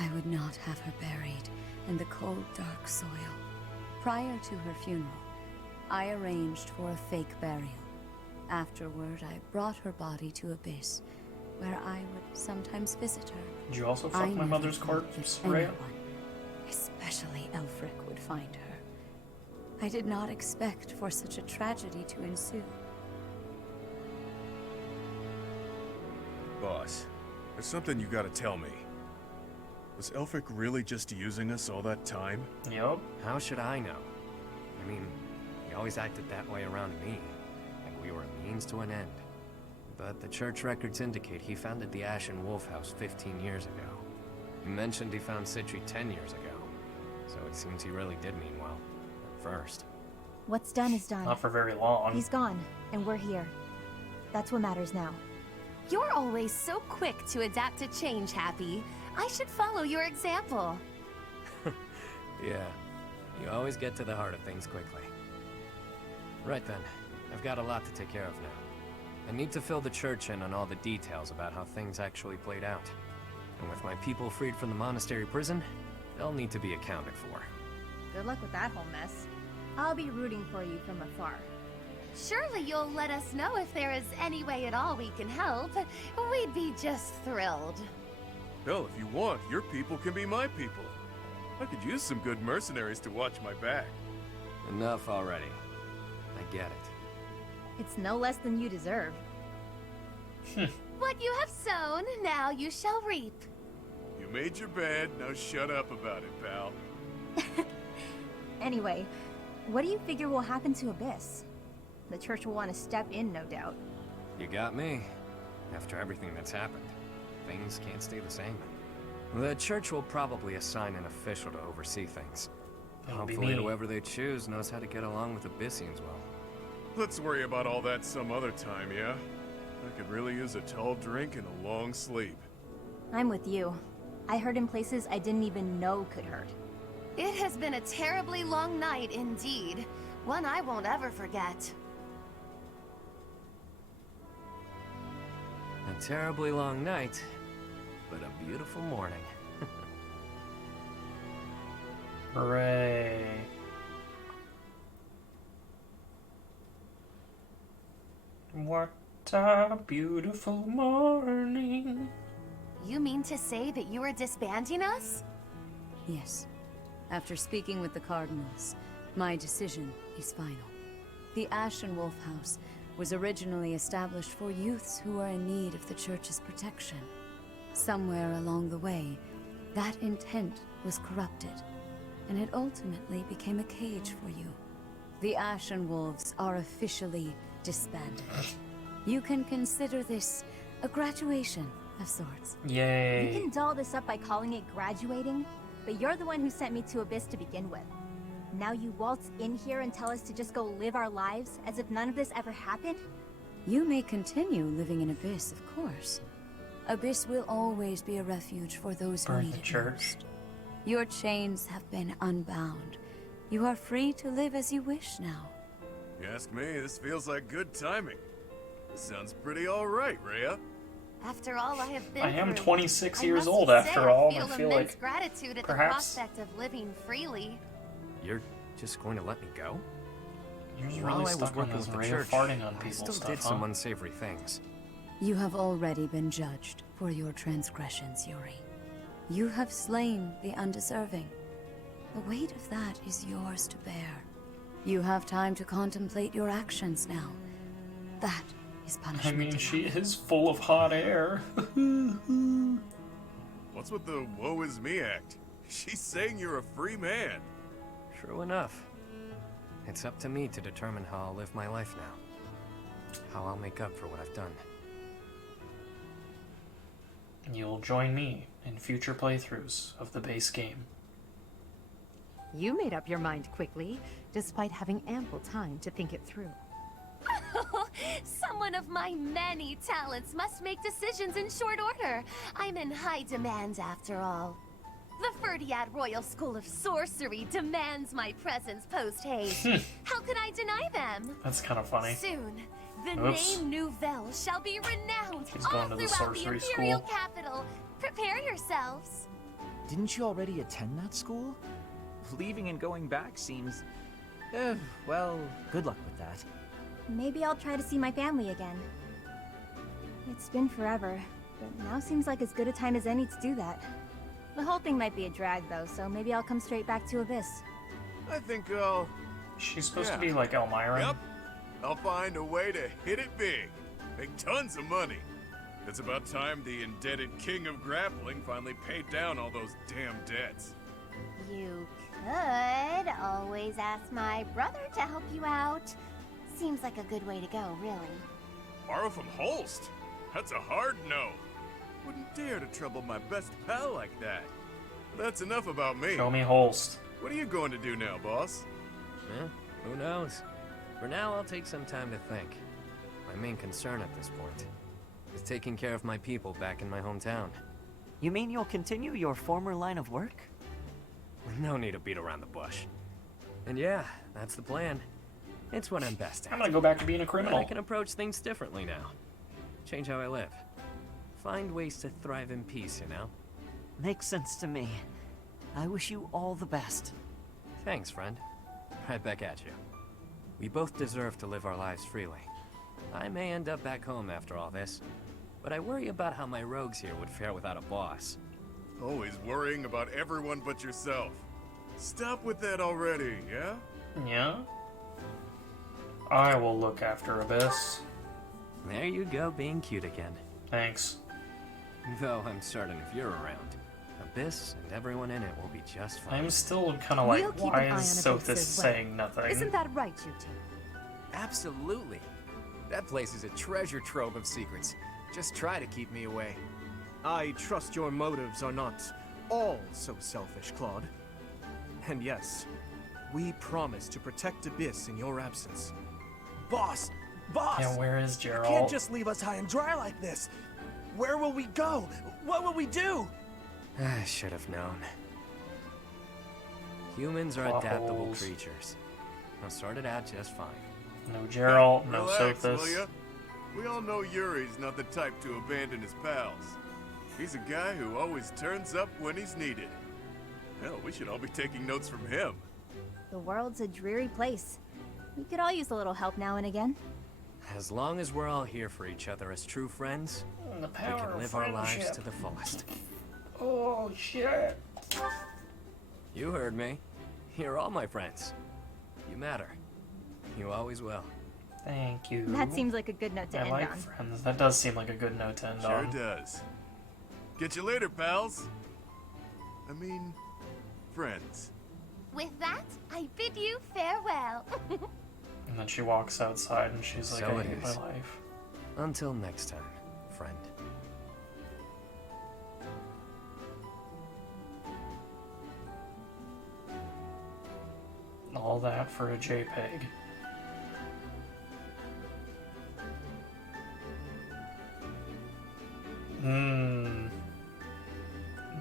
I would not have her buried in the cold, dark soil. Prior to her funeral, I arranged for a fake burial. Afterward, I brought her body to Abyss, where I would sometimes visit her. Did you also I fuck my never mother's thought corpse, that Rhea? anyone, especially Elfric, would find her. I did not expect for such a tragedy to ensue. Boss, there's something you gotta tell me. Was Elphick really just using us all that time? Yup. How should I know? I mean, he always acted that way around me, like we were a means to an end. But the church records indicate he founded the Ashen Wolf House 15 years ago. He mentioned he found Citri 10 years ago, so it seems he really did mean well, at first. What's done is done. Not for very long. He's gone, and we're here. That's what matters now. You're always so quick to adapt to change, Happy. I should follow your example. Yeah, you always get to the heart of things quickly. Right then, I've got a lot to take care of now. I need to fill the church in on all the details about how things actually played out. And with my people freed from the monastery prison, they'll need to be accounted for. Good luck with that whole mess. I'll be rooting for you from afar. Surely you'll let us know if there is any way at all we can help. We'd be just thrilled. Hell, if you want, your people can be my people. I could use some good mercenaries to watch my back. Enough already. I get it. It's no less than you deserve. What you have sown, now you shall reap. You made your bed, now shut up about it, pal. Anyway, what do you figure will happen to Abyss? The church will want to step in, no doubt. You got me. After everything that's happened, things can't stay the same. The church will probably assign an official to oversee things. That'll be Hopefully me. whoever they choose knows how to get along with Abyssians well. Let's worry about all that some other time, yeah? I could really use a tall drink and a long sleep. I'm with you. I hurt in places I didn't even know could hurt. It has been a terribly long night indeed. One I won't ever forget. A terribly long night, but a beautiful morning. Hooray. What a beautiful morning. You mean to say that you are disbanding us? Yes. After speaking with the Cardinals, my decision is final. The Ashen Wolf House was originally established for youths who are in need of the Church's protection. Somewhere along the way, that intent was corrupted, and it ultimately became a cage for you. The Ashen Wolves are officially disbanded. You can consider this a graduation of sorts. You Yay. can doll this up by calling it graduating? but you're the one who sent me to Abyss to begin with. Now you waltz in here and tell us to just go live our lives as if none of this ever happened? You may continue living in Abyss, of course. Abyss will always be a refuge for those who Burn need the it church. most. Your chains have been unbound. You are free to live as you wish now. You ask me, this feels like good timing. This sounds pretty alright, Rhea. After all I have been I am through, 26 I years must old say after all, and I I feel feel immense like gratitude at perhaps- the prospect of living freely. You're just going to let me go? You're just While really I was stuck on working this with the Rhea church, farting on I people still stuff, did huh? some unsavory things. You have already been judged for your transgressions, Yuri. You have slain the undeserving. The weight of that is yours to bear. You have time to contemplate your actions now. That is I punishment mean, enough. she is full of hot air. What's with the woe is me act? She's saying you're a free man. True enough. It's up to me to determine how I'll live my life now. How I'll make up for what I've done. You'll join me in future playthroughs of the base game. You made up your mind quickly, despite having ample time to think it through. Someone of my many talents must make decisions in short order. I'm in high demand after all. The Ferdiad Royal School of Sorcery demands my presence post-haste. How could I deny them? That's kind of funny. Soon, the Oops. name Nouvelle shall be renowned She's all going to the throughout the sorcery Imperial school. capital. Prepare yourselves. Didn't you already attend that school? Leaving and going back seems... well, good luck with that. Maybe I'll try to see my family again. It's been forever, but now seems like as good a time as any to do that. The whole thing might be a drag though, so maybe I'll come straight back to Abyss. I think I'll... She's supposed Yeah. to be like Elmira. Yep. I'll find a way to hit it big. Make tons of money. It's about time the indebted king of grappling finally paid down all those damn debts. You could always ask my brother to help you out. Seems like a good way to go, really. Borrow from Holst? That's a hard no. Wouldn't dare to trouble my best pal like that. That's enough about me. Show me Holst. What are you going to do now, boss? Who knows? For now, I'll take some time to think. My main concern at this point is taking care of my people back in my hometown. You mean you'll continue your former line of work? No need to beat around the bush. And yeah, that's the plan. It's what I'm best at. I'm gonna go back to being a But criminal. I can approach things differently now. Change how I live. Find ways to thrive in peace, you know? Makes sense to me. I wish you all the best. Thanks, friend. Right back at you. We both deserve to live our lives freely. I may end up back home after all this, but I worry about how my rogues here would fare without a boss. Always worrying about everyone but yourself. Stop with that already, yeah? Yeah? I will look after Abyss. There you go, being cute again. Thanks. Though I'm certain if you're around, Abyss and everyone in it will be just fine. I'm still kind of like, We'll keep why an eye is on Abyss Sothis as well. saying nothing? Isn't that right, you two? Absolutely. That place is a treasure trove of secrets. Just try to keep me away. I trust your motives are not all so selfish, Claude. And yes, we promise to protect Abyss in your absence. Boss! Boss! Yeah, where is You Geralt? can't just leave us high and dry like this. Where will we go? What will we do? I should have known. Humans are Plot adaptable holes. creatures. I'll sort it out just fine. No Geralt, no Relax, will Sothis. ya? We all know Yuri's not the type to abandon his pals. He's a guy who always turns up when he's needed. Hell, we should all be taking notes from him. The world's a dreary place. We could all use a little help now and again. As long as we're all here for each other as true friends, The we power can of live our lives friendship. to the fullest. Oh, shit. You heard me. You're all my friends. You matter. You always will. Thank you. That seems like a good note to I end like on. friends. That does seem like a good note to end Sure on. does. Get you later, pals. I mean, friends. With that, I bid you farewell. And then she walks outside and she's like, So I it hate my is. life. Until next time, friend. All that for a JPEG.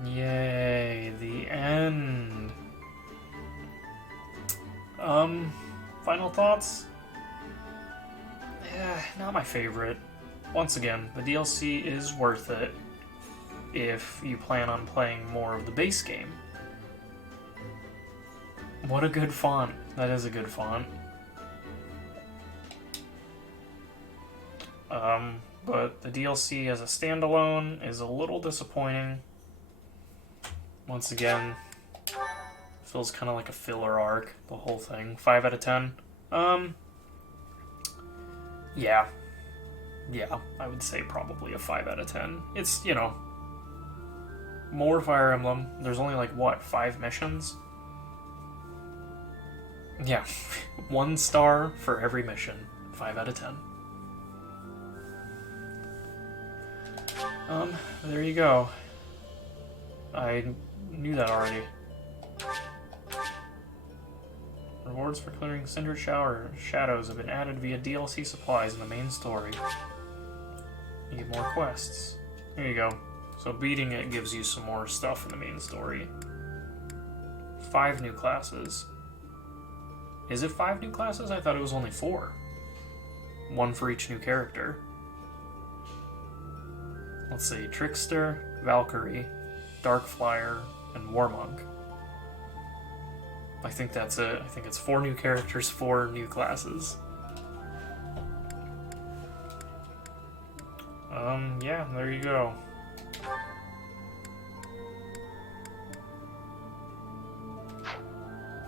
Yay, the end. Final thoughts? Not my favorite. Once again, the DLC is worth it if you plan on playing more of the base game. What a good font. That is a good font. But the DLC as a standalone is a little disappointing. Once again, feels kind of like a filler arc, the whole thing. 5 out of 10. Yeah. Yeah, I would say probably a 5 out of 10. It's, you know, more Fire Emblem. There's only like, what, 5 missions? Yeah, 1 star for every mission. 5 out of 10. There you go. I knew that already. Rewards for clearing Cindered shadows have been added via DLC supplies in the main story. You get more quests. There you go. So beating it gives you some more stuff in the main story. 5 new classes. Is it 5 new classes? I thought it was only 4. 1 for each new character. Let's see. Trickster, Valkyrie, Darkflyer, and Warmonk. I think that's it. I think it's 4 new characters, 4 new classes. Yeah, there you go.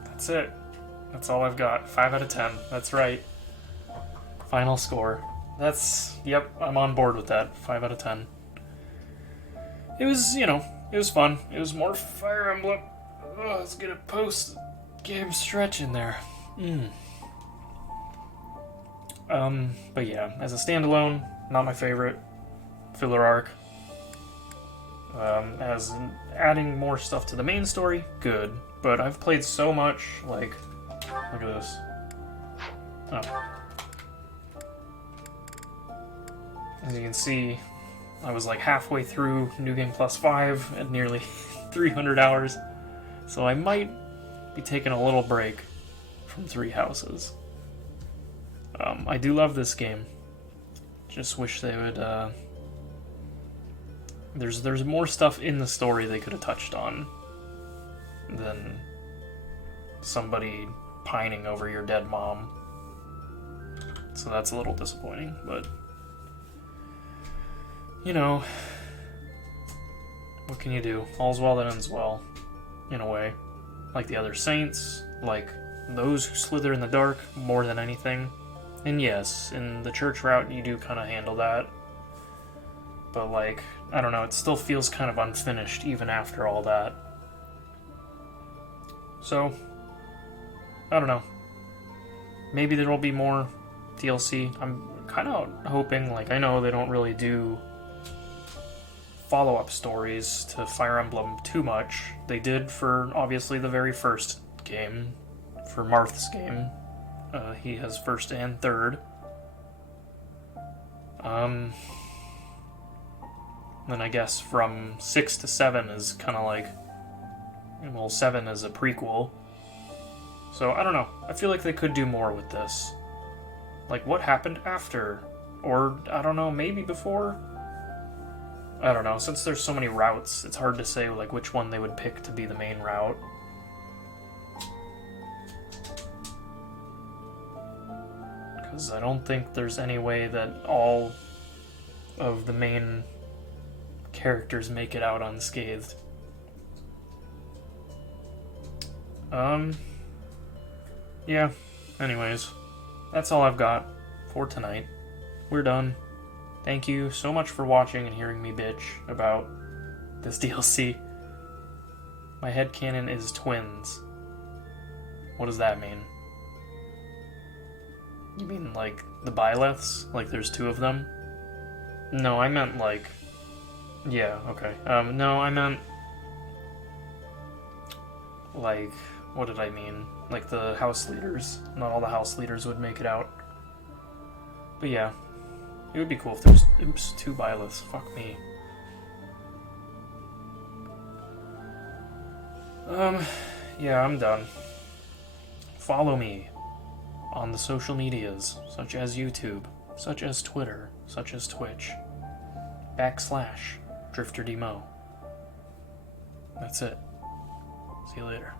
That's it. That's all I've got. 5 out of 10. That's right. Final score. Yep, I'm on board with that. 5 out of 10. It was, you know, it was fun. It was more Fire Emblem. Oh, let's get a post-game stretch in there. But yeah, as a standalone, not my favorite. Filler arc. As adding more stuff to the main story, good. But I've played so much, like, look at this. Oh. As you can see, I was like halfway through New Game Plus 5 at nearly 300 hours. So I might be taking a little break from Three Houses. I do love this game. Just wish they would, There's more stuff in the story they could have touched on than somebody pining over your dead mom. So that's a little disappointing, but you know, what can you do? All's well that ends well, in a way. Like the other saints, like those who slither in the dark more than anything. And yes, in the church route you do kind of handle that. But like, I don't know, it still feels kind of unfinished even after all that. So, I don't know. Maybe there will be more DLC. I'm kind of hoping, like, I know they don't really do follow-up stories to Fire Emblem too much. They did for, obviously, the very first game, for Marth's game. He has first and third. Then I guess from 6 to 7 is kind of like, well, 7 is a prequel. So, I don't know. I feel like they could do more with this. Like, what happened after? Or, I don't know, maybe before? I don't know. Since there's so many routes, it's hard to say, like, which one they would pick to be the main route. Because I don't think there's any way that all of the main characters make it out unscathed. Yeah. Anyways, that's all I've got for tonight. We're done. Thank you so much for watching and hearing me bitch about this DLC. My headcanon is twins. What does that mean? You mean, like, the Byleths? Like, there's 2 of them? No, I meant, like... Yeah, okay. No, I meant... Like, what did I mean? Like the house leaders. Not all the house leaders would make it out. But yeah, it would be cool if there's, oops, 2 Byleths. Fuck me. Yeah, I'm done. Follow me on the social medias, such as YouTube, such as Twitter, such as Twitch, /DrifterDemo. That's it. See you later.